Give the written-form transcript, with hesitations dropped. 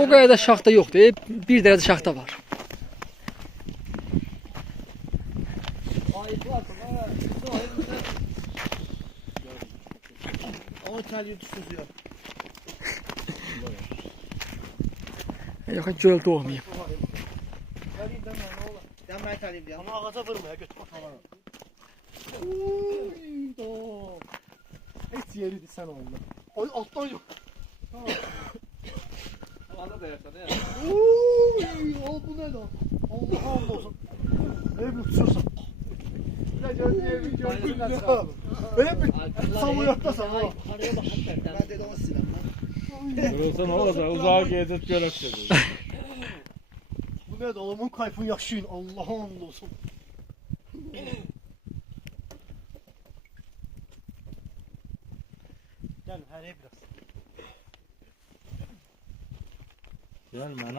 O qayada şaxta yoxdur. Bir dərəcə şaxta var. Ama tel tutuyor. Yox, göl doğmayıb. Demir talim diye. Ama ağaca vurmaya götür. Tamam. Hiç yeriydi sen onunla. Ay alttan yok. Tamam. Anda da yaşadı ya. Al bu ne lan? Allah Allah olsun. Ev uçursun. Ne gördüğü gördüğünden Benim bir samuyaktasın ha. Araya bakın Ben dedim o sinemden. Burası ne olacak? Uzağa gezip görek dedi. Bu ne oğlum? Kayfın yaşayın. Allah'ım olsun. Gel her biraz. Gelme ne